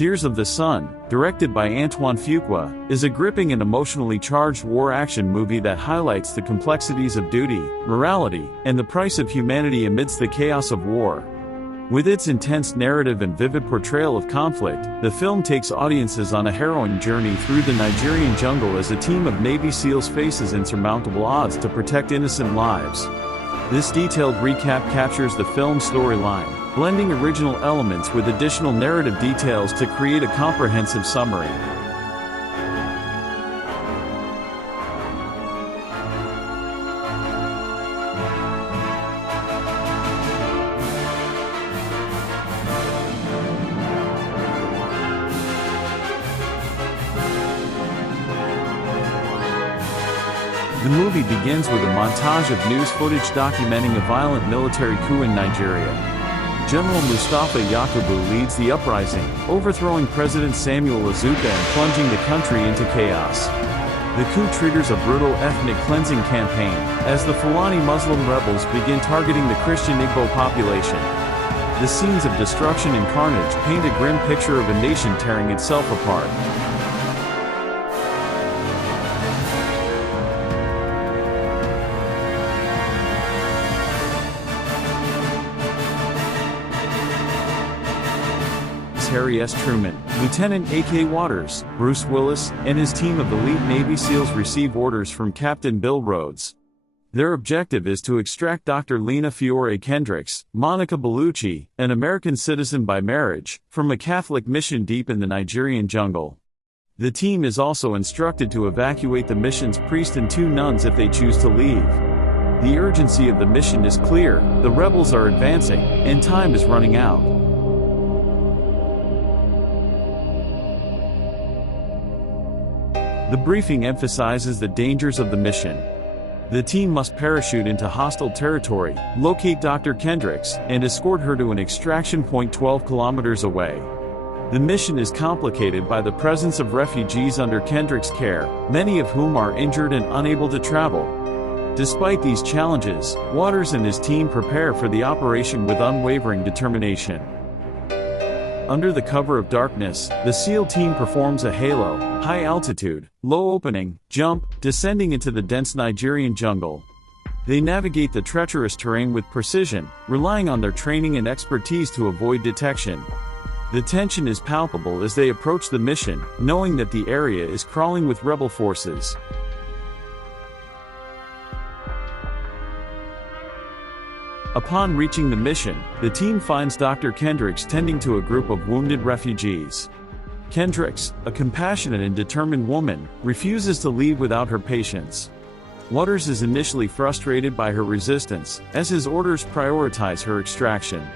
Tears of the Sun, directed by Antoine Fuqua, is a gripping and emotionally charged war action movie that highlights the complexities of duty, morality, and the price of humanity amidst the chaos of war. With its intense narrative and vivid portrayal of conflict, the film takes audiences on a harrowing journey through the Nigerian jungle as a team of Navy SEALs faces insurmountable odds to protect innocent lives. This detailed recap captures the film's storyline, blending original elements with additional narrative details to create a comprehensive summary. The movie begins with a montage of news footage documenting a violent military coup in Nigeria. General Mustafa Yakubu leads the uprising, overthrowing President Samuel Azuka and plunging the country into chaos. The coup triggers a brutal ethnic cleansing campaign, as the Fulani Muslim rebels begin targeting the Christian Igbo population. The scenes of destruction and carnage paint a grim picture of a nation tearing itself apart. Harry S. Truman, Lieutenant A.K. Waters, Bruce Willis, and his team of elite Navy SEALs receive orders from Captain Bill Rhodes. Their objective is to extract Dr. Lena Fiore Kendricks, Monica Bellucci, an American citizen by marriage, from a Catholic mission deep in the Nigerian jungle. The team is also instructed to evacuate the mission's priest and 2 nuns if they choose to leave. The urgency of the mission is clear, the rebels are advancing, and time is running out. The briefing emphasizes the dangers of the mission. The team must parachute into hostile territory, locate Dr. Kendricks, and escort her to an extraction point 12 kilometers away. The mission is complicated by the presence of refugees under Kendricks' care, many of whom are injured and unable to travel. Despite these challenges, Waters and his team prepare for the operation with unwavering determination. Under the cover of darkness, the SEAL team performs a halo, high altitude, low opening, jump, descending into the dense Nigerian jungle. They navigate the treacherous terrain with precision, relying on their training and expertise to avoid detection. The tension is palpable as they approach the mission, knowing that the area is crawling with rebel forces. Upon reaching the mission, the team finds Dr. Kendricks tending to a group of wounded refugees. Kendricks, a compassionate and determined woman, refuses to leave without her patients. Waters is initially frustrated by her resistance, as his orders prioritize her extraction.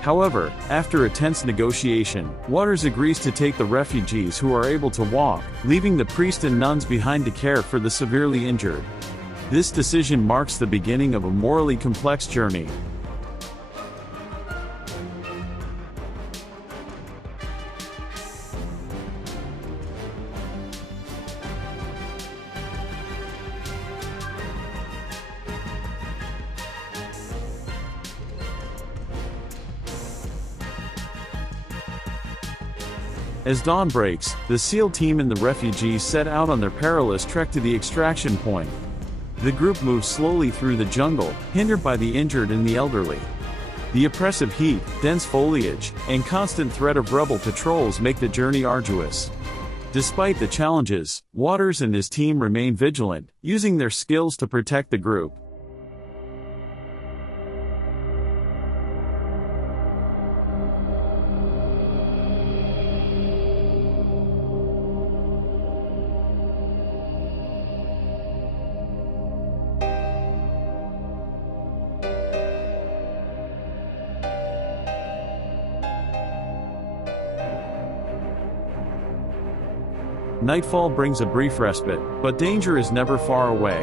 However, after a tense negotiation, Waters agrees to take the refugees who are able to walk, leaving the priest and nuns behind to care for the severely injured. This decision marks the beginning of a morally complex journey. As dawn breaks, the SEAL team and the refugees set out on their perilous trek to the extraction point. The group moves slowly through the jungle, hindered by the injured and the elderly. The oppressive heat, dense foliage, and constant threat of rebel patrols make the journey arduous. Despite the challenges, Waters and his team remain vigilant, using their skills to protect the group. Nightfall brings a brief respite, but danger is never far away.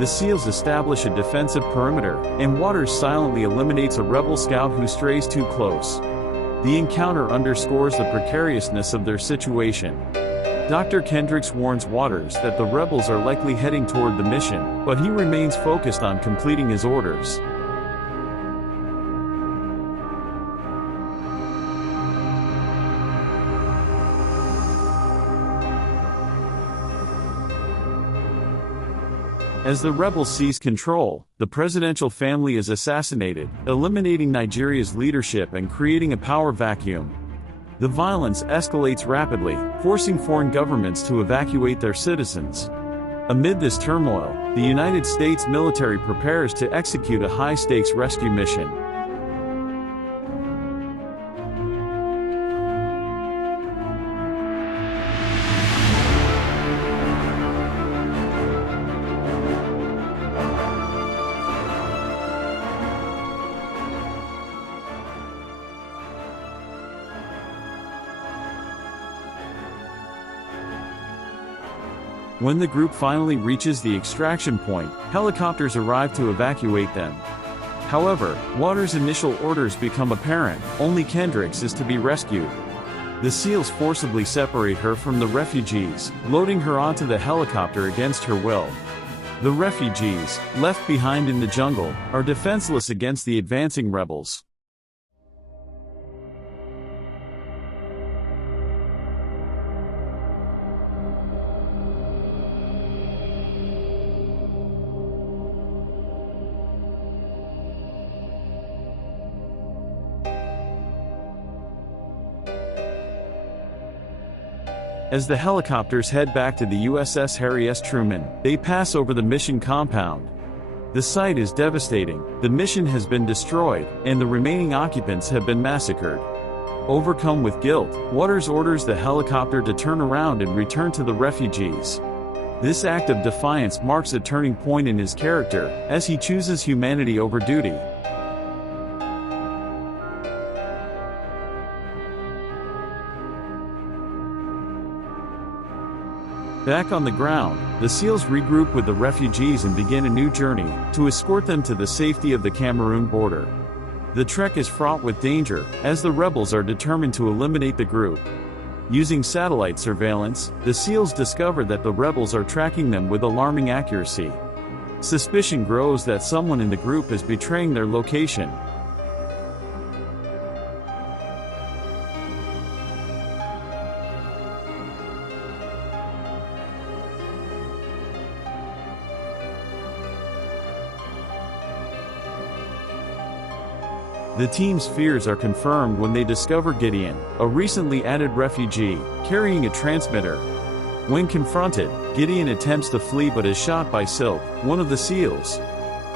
The SEALs establish a defensive perimeter, and Waters silently eliminates a rebel scout who strays too close. The encounter underscores the precariousness of their situation. Dr. Kendricks warns Waters that the rebels are likely heading toward the mission, but he remains focused on completing his orders. As the rebels seize control, the presidential family is assassinated, eliminating Nigeria's leadership and creating a power vacuum. The violence escalates rapidly, forcing foreign governments to evacuate their citizens. Amid this turmoil, the United States military prepares to execute a high-stakes rescue mission. When the group finally reaches the extraction point, helicopters arrive to evacuate them. However, Waters' initial orders become apparent: only Kendricks is to be rescued. The SEALs forcibly separate her from the refugees, loading her onto the helicopter against her will. The refugees, left behind in the jungle, are defenseless against the advancing rebels. As the helicopters head back to the USS Harry S. Truman, they pass over the mission compound. The site is devastating, the mission has been destroyed, and the remaining occupants have been massacred. Overcome with guilt, Waters orders the helicopter to turn around and return to the refugees. This act of defiance marks a turning point in his character, as he chooses humanity over duty. Back on the ground, the SEALs regroup with the refugees and begin a new journey, to escort them to the safety of the Cameroon border. The trek is fraught with danger, as the rebels are determined to eliminate the group. Using satellite surveillance, the SEALs discover that the rebels are tracking them with alarming accuracy. Suspicion grows that someone in the group is betraying their location. The team's fears are confirmed when they discover Gideon, a recently added refugee, carrying a transmitter. When confronted, Gideon attempts to flee but is shot by Silk, one of the SEALs.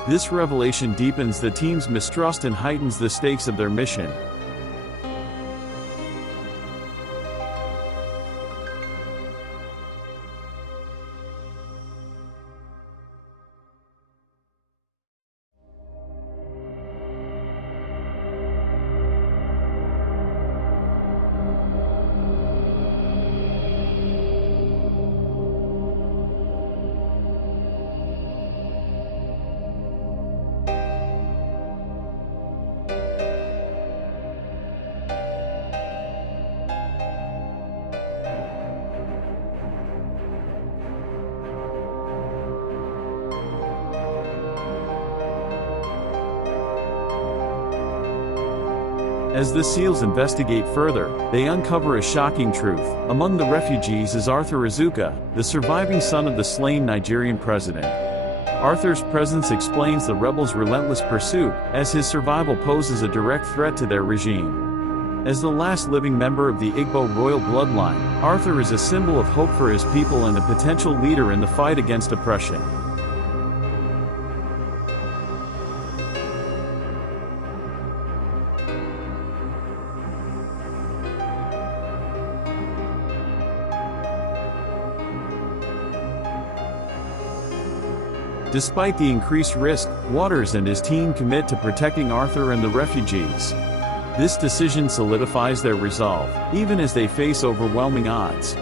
This revelation deepens the team's mistrust and heightens the stakes of their mission. As the SEALs investigate further, they uncover a shocking truth. Among the refugees is Arthur Azuka, the surviving son of the slain Nigerian president. Arthur's presence explains the rebels' relentless pursuit, as his survival poses a direct threat to their regime. As the last living member of the Igbo royal bloodline, Arthur is a symbol of hope for his people and a potential leader in the fight against oppression. Despite the increased risk, Waters and his team commit to protecting Arthur and the refugees. This decision solidifies their resolve, even as they face overwhelming odds.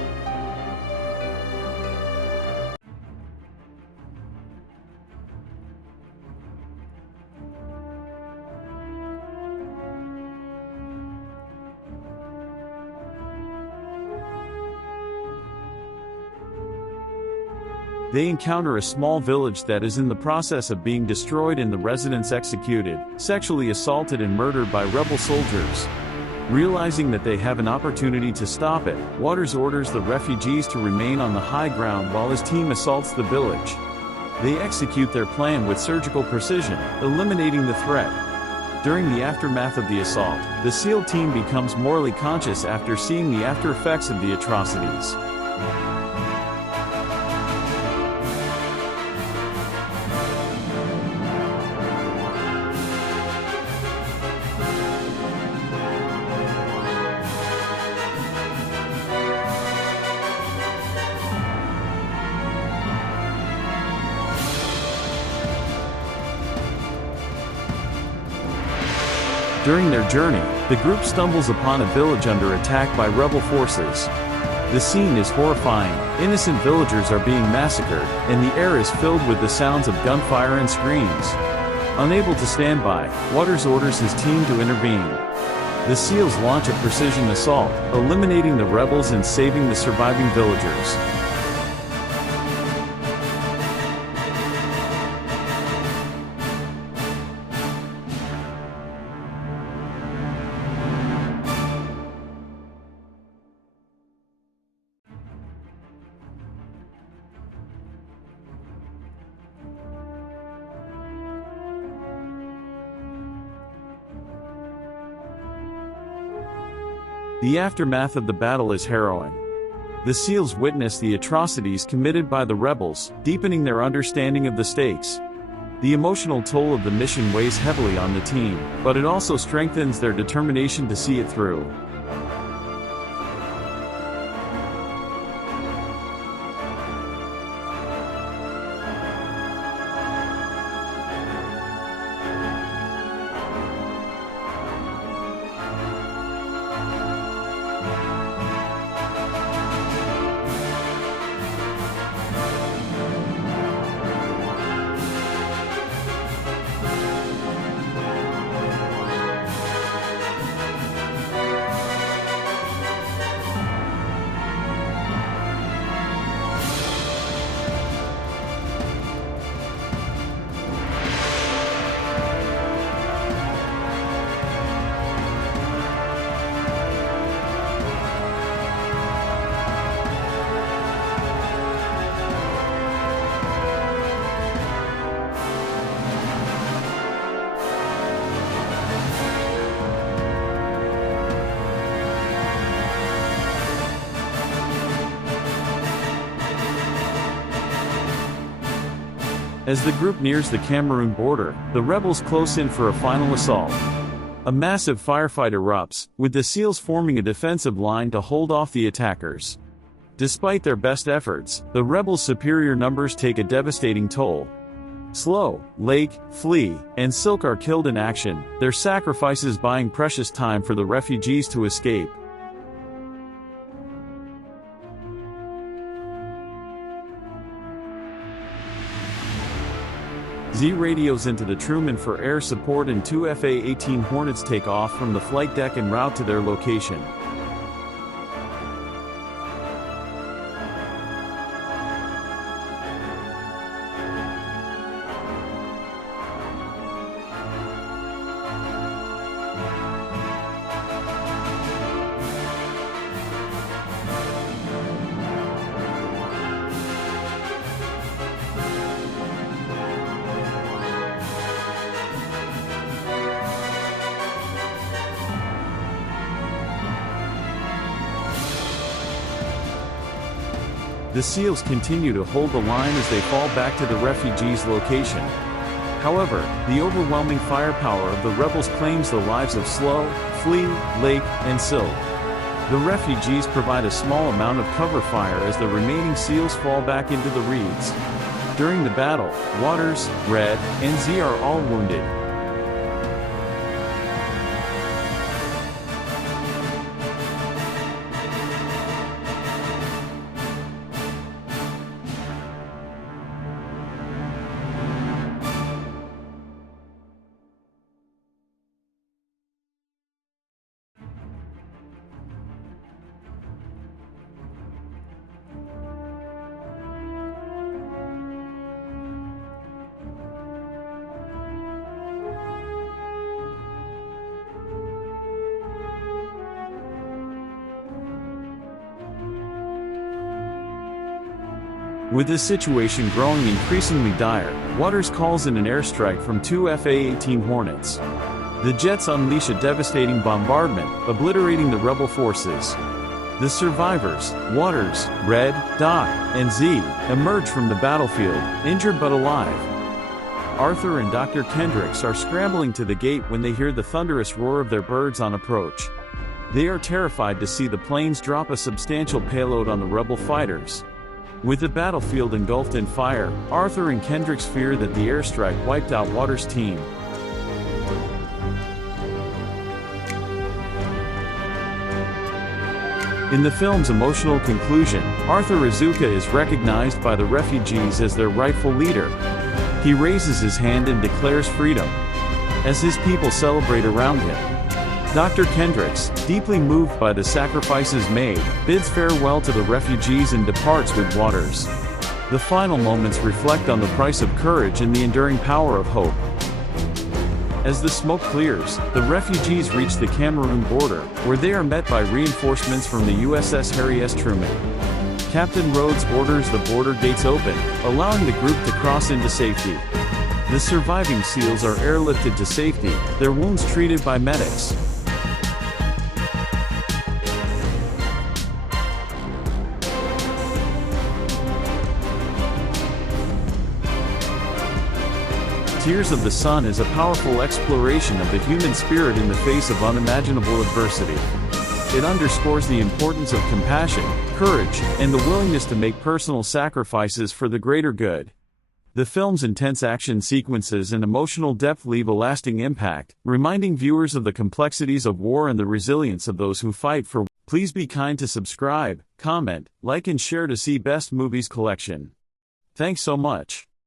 They encounter a small village that is in the process of being destroyed and the residents executed, sexually assaulted and murdered by rebel soldiers. Realizing that they have an opportunity to stop it, Waters orders the refugees to remain on the high ground while his team assaults the village. They execute their plan with surgical precision, eliminating the threat. During the aftermath of the assault, the SEAL team becomes morally conscious after seeing the after effects of the atrocities. During their journey, the group stumbles upon a village under attack by rebel forces. The scene is horrifying, innocent villagers are being massacred, and the air is filled with the sounds of gunfire and screams. Unable to stand by, Waters orders his team to intervene. The SEALs launch a precision assault, eliminating the rebels and saving the surviving villagers. The aftermath of the battle is harrowing. The SEALs witness the atrocities committed by the rebels, deepening their understanding of the stakes. The emotional toll of the mission weighs heavily on the team, but it also strengthens their determination to see it through. As the group nears the Cameroon border, the rebels close in for a final assault. A massive firefight erupts, with the SEALs forming a defensive line to hold off the attackers. Despite their best efforts, the rebels' superior numbers take a devastating toll. Slow, Lake, Flea, and Silk are killed in action, their sacrifices buying precious time for the refugees to escape. Z radios into the Truman for air support and two FA-18 Hornets take off from the flight deck en route to their location. The SEALs continue to hold the line as they fall back to the refugees' location. However, the overwhelming firepower of the rebels claims the lives of Slow, Flea, Lake, and Silk. The refugees provide a small amount of cover fire as the remaining SEALs fall back into the reeds. During the battle, Waters, Red, and Z are all wounded. With the situation growing increasingly dire, Waters calls in an airstrike from two Fa-18 Hornets. The jets unleash a devastating bombardment, obliterating the rebel forces. The survivors, Waters, Red, Doc, and Z, emerge from the battlefield, injured but alive. Arthur and Dr. Kendricks are scrambling to the gate when they hear the thunderous roar of their birds on approach. They are terrified to see the planes drop a substantial payload on the rebel fighters. With the battlefield engulfed in fire, Arthur and Kendricks fear that the airstrike wiped out Waters' team. In the film's emotional conclusion, Arthur Izuka is recognized by the refugees as their rightful leader. He raises his hand and declares freedom. As his people celebrate around him, Dr. Kendricks, deeply moved by the sacrifices made, bids farewell to the refugees and departs with Waters. The final moments reflect on the price of courage and the enduring power of hope. As the smoke clears, the refugees reach the Cameroon border, where they are met by reinforcements from the USS Harry S. Truman. Captain Rhodes orders the border gates open, allowing the group to cross into safety. The surviving SEALs are airlifted to safety, their wounds treated by medics. Tears of the Sun is a powerful exploration of the human spirit in the face of unimaginable adversity. It underscores the importance of compassion, courage, and the willingness to make personal sacrifices for the greater good. The film's intense action sequences and emotional depth leave a lasting impact, reminding viewers of the complexities of war and the resilience of those who fight for. Please be kind to subscribe, comment, like and share to see Best Movies Collection. Thanks so much.